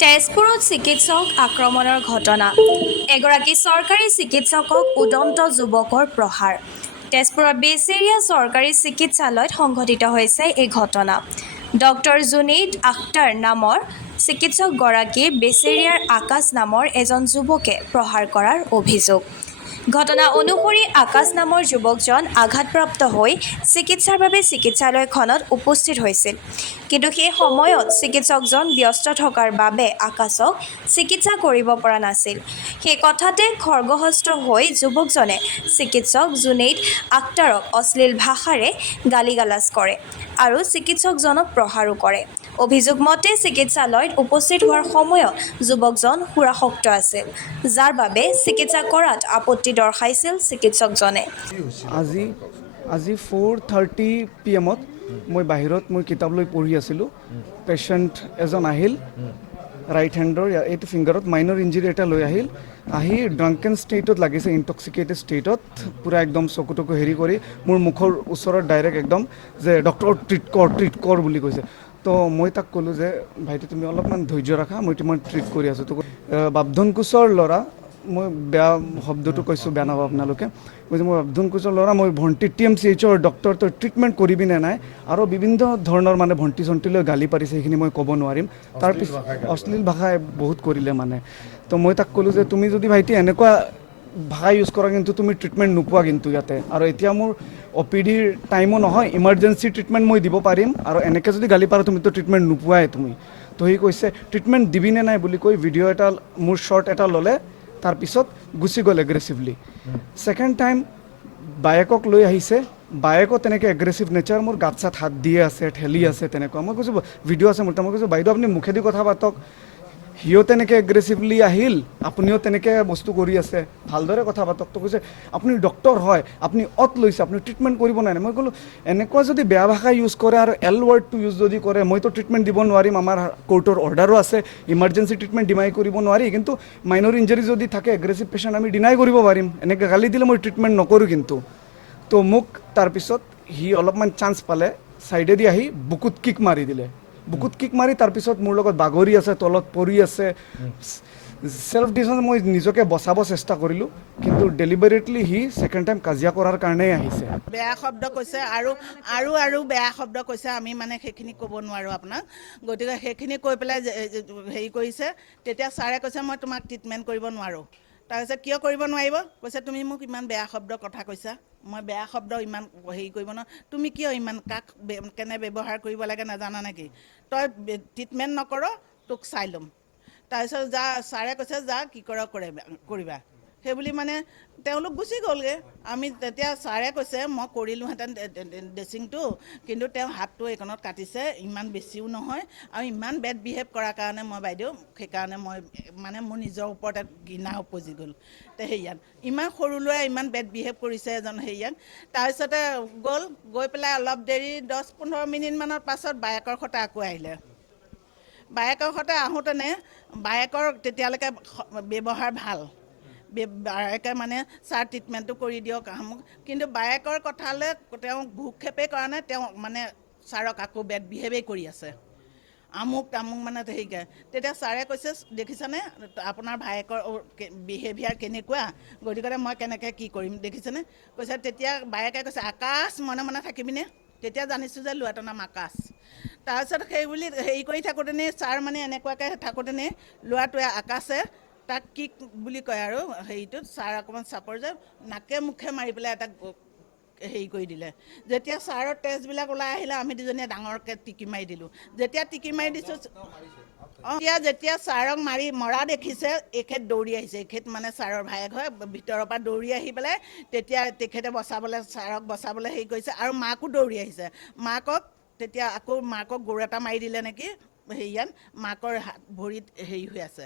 তেজপুৰত চিকিৎসক আক্ৰমণৰ ঘটনা। এগৰাকী চৰকাৰী চিকিৎসকক উদন্ত যুৱকৰ প্ৰহাৰ। তেজপুৰৰ বেচেৰিয়া চৰকাৰী চিকিৎসালয়ত সংঘটিত হৈছে এই ঘটনা। ডক্টৰ জুনেইদ আখতাৰ নামৰ চিকিৎসকগৰাকীৰ বেচেৰিয়াৰ আকাশ নামৰ এজন যুৱকে প্ৰহাৰ কৰাৰ অভিযোগ। ঘটনা অনুসৰি আকাশ নামৰ যুৱকজন আঘাতপ্ৰাপ্ত হৈ চিকিৎসাৰ বাবে চিকিৎসালয়খনত উপস্থিত হৈছিল। কিন্তু সেই সময়ত চিকিৎসকজন ব্যস্ত থকাৰ বাবে আকাশক চিকিৎসা কৰিব পৰা নাছিল। সেই কথাতে খৰ্গহস্ত হৈ যুৱকজনে চিকিৎসক জুনেইদ আখতাৰক অশ্লীল ভাষাৰে গালি-গালাজ কৰে আৰু চিকিৎসকজনক প্ৰহাৰো কৰে। অভিযোগ মতে চিকিৎসালয়ত উপস্থিত হোৱাৰ সময়ত যুৱকজন সুৰাসক্ত আছিল, যাৰ বাবে চিকিৎসা কৰাত আপত্তি দৰ্শাইছিল চিকিৎসকজনে। আজি 4:30 PM মই বাহিৰত কিতাপ লৈ পঢ়ি আছিলোঁ। পেচেণ্ট এজন আহিল, ৰাইট হেণ্ডৰ এইটো ফিংগাৰত মাইনৰ ইঞ্জুৰি এটা লৈ আহি ড্ৰাংকেন ষ্টেটত লাগিছে, ইনটক্সিকেটেড ষ্টেটত, পূৰা একদম চকুটকু হেৰি কৰি মোৰ মুখৰ ওচৰত ডাইৰেক্ট একদম যে ডক্টৰ ট্ৰিট কৰ বুলি কৈছে। তো মই তাক ক'লোঁ যে ভাইটি তুমি অলপমান ধৈৰ্য ৰাখা, মই ট্ৰিট কৰি আছোঁ। তো বাপধন কোচৰ ল'ৰা, মই বেয়া শব্দটো কৈছোঁ, বেয়া নাপাব আপোনালোকে, কৈছোঁ মই বাপধন কোচৰ ল'ৰা, মই ভণ্টি TMCHৰ ডক্টৰ, তই ট্ৰিটমেণ্ট কৰিবি নে নাই, আৰু বিভিন্ন ধৰণৰ ভণ্টি চণ্টিলৈ গালি পাৰিছে, সেইখিনি মই ক'ব নোৱাৰিম। তাৰপিছত অশ্লীল ভাষাই বহুত কৰিলে তো মই তাক ক'লোঁ যে তুমি যদি ভাইটি এনেকুৱা ভাষা ইউজ কৰা কিন্তু তুমি ট্ৰিটমেণ্ট নোপোৱা কিন্তু ইয়াতে, আৰু এতিয়া মোৰ OPDৰ টাইমো নহয়, ইমাৰ্জেঞ্চি ট্ৰিটমেণ্ট মই দিব পাৰিম, আৰু এনেকৈ যদি গালি পাৰা তুমিতো ট্ৰিটমেণ্ট নোপোৱাই তুমি। তো সি কৈছে ট্ৰিটমেণ্ট দিবি নে নাই বুলি কৈ ভিডিঅ' এটা মোৰ শ্বৰ্ট এটা ল'লে, তাৰপিছত গুচি গ'ল এগ্ৰেছিভলি। ছেকেণ্ড টাইম বায়েকক লৈ আহিছে, বায়েকো তেনেকৈ এগ্ৰেছিভ নেচাৰ, মোৰ গাত চাত হাত দিয়ে আছে, ঠেলি আছে তেনেকুৱা। মই কৈছোঁ ভিডিঅ' আছে মোৰ, মই কৈছোঁ বাইদেউ আপুনি মুখেদি কথা পাতক, সিও তেনেকৈ এগ্ৰেছিভলি আহিল, আপুনিও তেনেকৈ বস্তু কৰি আছে, ভালদৰে কথা পাতক। তো কৈছে আপুনি ডক্টৰ হয়, আপুনি লৈছে, আপুনি ট্ৰিটমেণ্ট কৰিব নাই। মই ক'লোঁ এনেকুৱা যদি বেয়া ভাষা ইউজ কৰে আৰু ৱৰ্ডটো ইউজ যদি কৰে, মইতো ট্ৰিটমেণ্ট দিব নোৱাৰিম, আমাৰ কোৰ্টৰ অৰ্ডাৰো আছে, ইমাৰ্জেঞ্চি ট্ৰিটমেণ্ট ডিনাই কৰিব নোৱাৰি, কিন্তু মাইনৰ ইঞ্জুৰি যদি থাকে, এগ্ৰেছিভ পেচেণ্ট আমি ডিনাই কৰিব পাৰিম, এনেকৈ গালি দিলে মই ট্ৰিটমেণ্ট নকৰোঁ কিন্তু। তো মোক তাৰপিছত সি অলপমান চান্স পালে, ছাইডেদি আহি বুকুত কিক মাৰি দিলে। বুকুত কিক মাৰি তাৰপিছত মোৰ লগত বাগৰি আছে, তলত পৰি আছে। ছেল্ফ ডিফেন্স মই নিজকে বচাব চেষ্টা কৰিলোঁ, কিন্তু ডেলিবাৰেটলি সি ছেকেণ্ড টাইম কাজিয়া কৰাৰ কাৰণেই আহিছে। বেয়া শব্দ কৈছে আৰু বেয়া শব্দ কৈছে, আমি সেইখিনি ক'ব নোৱাৰোঁ আপোনাক। গতিকে সেইখিনি কৈ পেলাই হেৰি কৰিছে। তেতিয়া ছাৰে কৈছে মই তোমাক ট্ৰিটমেণ্ট কৰিব নোৱাৰোঁ। তাৰপিছত কিয় কৰিব নোৱাৰিব, কৈছে তুমি মোক ইমান বেয়া শব্দ কথা কৈছা, মই বেয়া শব্দ ইমান হেৰি কৰিব নোৱাৰোঁ, তুমি কিয় ইমান কাক কেনে ব্যৱহাৰ কৰিব লাগে নাজানা নেকি, তই ট্ৰিটমেণ্ট নকৰ, তোক চাই ল'ম। তাৰপিছত ছাৰে কৈছে যা কি কৰিবা, সেইবুলি তেওঁলোক গুচি গ'লগৈ। আমি তেতিয়া ছাৰে কৈছে মই কৰিলোঁহেঁতেন ড্ৰেছিংটো, কিন্তু তেওঁ হাতটো এইকণত কাটিছে, ইমান বেছিও নহয়, আৰু ইমান বেড বিহেভ কৰাৰ কাৰণে মই বাইদেউ, সেইকাৰণে মই মোৰ নিজৰ ওপৰতে ঘৃণা উপজি গ'ল। হেৰিয়াত ইমান সৰু ল'ৰাই ইমান বেড বিহেভ কৰিছে এজন হেৰিয়াত। তাৰপিছতে গৈ পেলাই অলপ দেৰি 10-15 মিনিটমানৰ পাছত বায়েকৰ সৈতে আকৌ আহিলে। বায়েকৰ সৈতে আহোঁতেনে বায়েকৰ তেতিয়ালৈকে ব্যৱহাৰ ভাল, বায়েকে ছাৰ ট্ৰিটমেণ্টটো কৰি দিয়ক মোক, কিন্তু বায়েকৰ কথালৈ তেওঁ ভূক্ষেপেই কৰা নাই, তেওঁ ছাৰক আকৌ বেড বিহেভেই কৰি আছে, আমুক তামুক হেৰিকে। তেতিয়া ছাৰে কৈছে দেখিছেনে আপোনাৰ ভায়েকৰ বিহেভিয়াৰ কেনেকুৱা, গতিকে মই কেনেকৈ কি কৰিম দেখিছেনে, কৈছে। তেতিয়া বায়েকে কৈছে আকাশ মনে মনে থাকিবিনে, তেতিয়া জানিছোঁ যে ল'ৰাটোৰ নাম আকাশ। তাৰপিছত সেইবুলি হেৰি কৰি থাকোঁতেনে ছাৰ এনেকুৱাকৈ থাকোঁতেনে ল'ৰাটোৱে আকাশে তাক কিক বুলি কয় আৰু হেৰিটোত, ছাৰ অকণমান চাপৰ যে নাকে মুখে মাৰি পেলাই এটা হেৰি কৰি দিলে। যেতিয়া ছাৰৰ তেজবিলাক ওলাই আহিলে, আমি দুজনীয়ে ডাঙৰকৈ টিকি মাৰি দিলোঁ। যেতিয়া টিকি মাৰি দিছোঁ, যেতিয়া ছাৰক মৰা দেখিছে, এখেত দৌৰি আহিছে, এখেত ছাৰৰ ভায়েক হয়, ভিতৰৰ পৰা দৌৰি আহি পেলাই তেতিয়া তেখেতে ছাৰক বচাবলৈ হেৰি কৰিছে, আৰু মাকো দৌৰি আহিছে। তেতিয়া আকৌ মাকক গৰু এটা মাৰি দিলে নেকি, হেৰিয়াত মাকৰ ভৰিত হেৰি হৈ আছে।